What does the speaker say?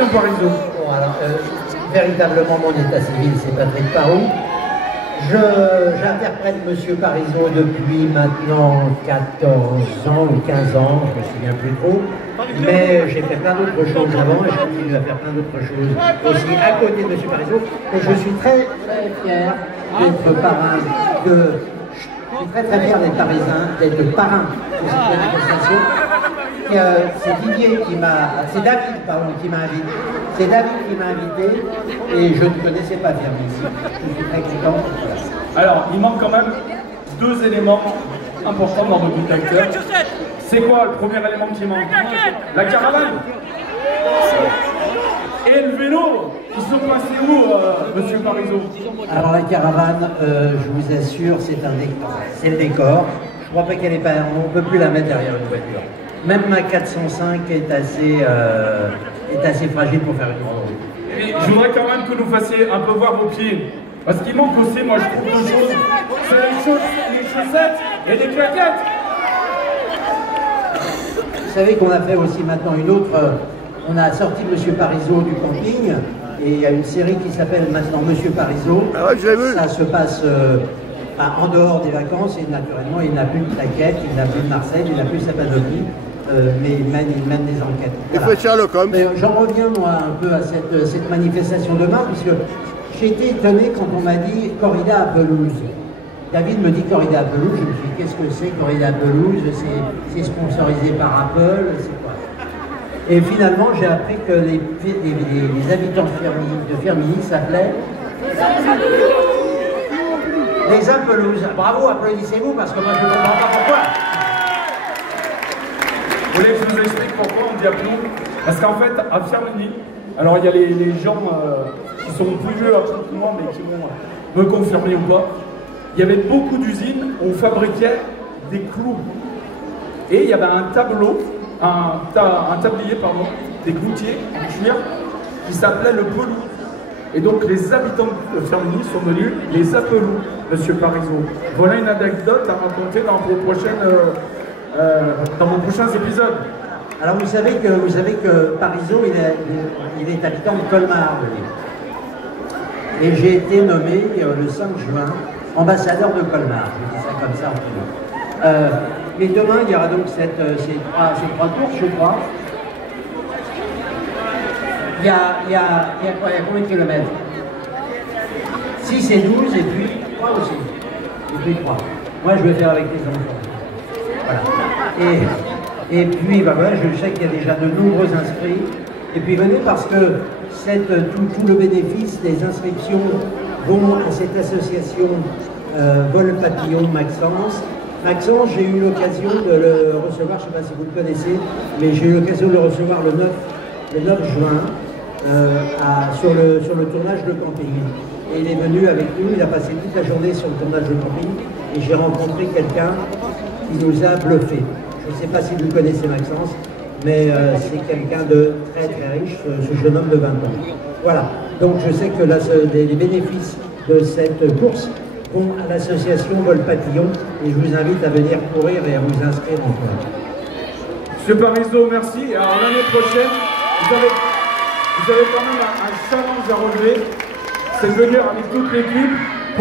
Bon, alors, véritablement, mon état civil, c'est Patrick Parou. J'interprète Monsieur Parizeau depuis maintenant 14 ans ou 15 ans, je ne me souviens plus trop. Mais j'ai fait plein d'autres choses avant et je continue à faire plein d'autres choses aussi à côté de Monsieur Parizeau. Et je suis très fier d'être parrain je suis très fier d'être parisien, d'être parrain de cette manifestation. C'est Didier qui m'a, c'est David pardon qui m'a invité. C'est David qui m'a invité et je ne connaissais pas bien ici. Je suis très content. Alors, il manque quand même deux éléments importants dans notre acteur. C'est quoi le premier élément qui manque? La caravane. Et le vélo, ils sont passés où, Monsieur Parizeau? Alors la caravane, je vous assure, c'est un décor. C'est le décor. Je crois pas qu'elle est pas. On ne peut plus la mettre derrière une voiture. Même ma 405 est assez fragile pour faire une randonnée. Je voudrais quand même que vous fassiez un peu voir vos pieds. Parce qu'il manque aussi, moi je trouve deux choses. C'est les chaussettes et les claquettes. Vous savez qu'on a fait aussi maintenant une autre. On a sorti Monsieur Parizeau du camping et il y a une série qui s'appelle maintenant Monsieur Parizeau. Ah ouais, je l'ai vu. Ça se passe en dehors des vacances et naturellement il n'a plus de plaquettes, il n'a plus de Marseille, il n'a plus sa panoplie, mais il mène des enquêtes. Il faut Sherlock Holmes. Mais j'en reviens moi un peu à cette manifestation demain puisque j'ai été étonné quand on m'a dit corrida à pelouse. David me dit corrida à pelouse, je me suis dit qu'est-ce que c'est corrida à pelouse, c'est sponsorisé par Apple, c'est quoi? Et finalement j'ai appris que les habitants de Firminy s'appelaient les Impelouses. Bravo, applaudissez-vous parce que moi je ne comprends pas pourquoi. Vous voulez que je vous explique pourquoi on dit Appelouses? Parce qu'en fait, à Firminy, alors il y a les gens qui sont plus vieux que moi, mais qui vont me confirmer ou pas. Il y avait beaucoup d'usines où on fabriquait des clous. Et il y avait un tablier, pardon, des cloutiers en cuir qui s'appelait le peloux. Et donc les habitants de Firminy sont devenus les Apelous, Monsieur Parizeau. Voilà une anecdote à raconter dans vos prochains épisodes. Alors vous savez que Parizeau, il est habitant de Colmar. Et j'ai été nommé le 5 juin ambassadeur de Colmar. Je dis ça comme ça en plus. Et demain, il y aura donc ces trois courses, je crois. Il y a combien de kilomètres? 6 et 12, et puis 3 aussi. Et puis 3. Moi, je vais faire avec les enfants. Voilà. Et puis, bah voilà, je sais qu'il y a déjà de nombreux inscrits. Et puis, venez parce que tout le bénéfice des inscriptions vont à cette association Vol Papillon Maxence. Maxence, j'ai eu l'occasion de le recevoir, je ne sais pas si vous le connaissez, mais j'ai eu l'occasion de le recevoir le 9 juin sur le tournage de camping. Et il est venu avec nous, il a passé toute la journée sur le tournage de camping et j'ai rencontré quelqu'un qui nous a bluffé. Je ne sais pas si vous connaissez Maxence, mais c'est quelqu'un de très très riche, ce jeune homme de 20 ans. Voilà, donc je sais que les bénéfices de cette course vont à l'association Vol Papillon et je vous invite à venir courir et à vous inscrire encore. Monsieur Parizeau, merci. Alors l'année prochaine, vous avez quand même un challenge à relever, c'est de venir avec toute l'équipe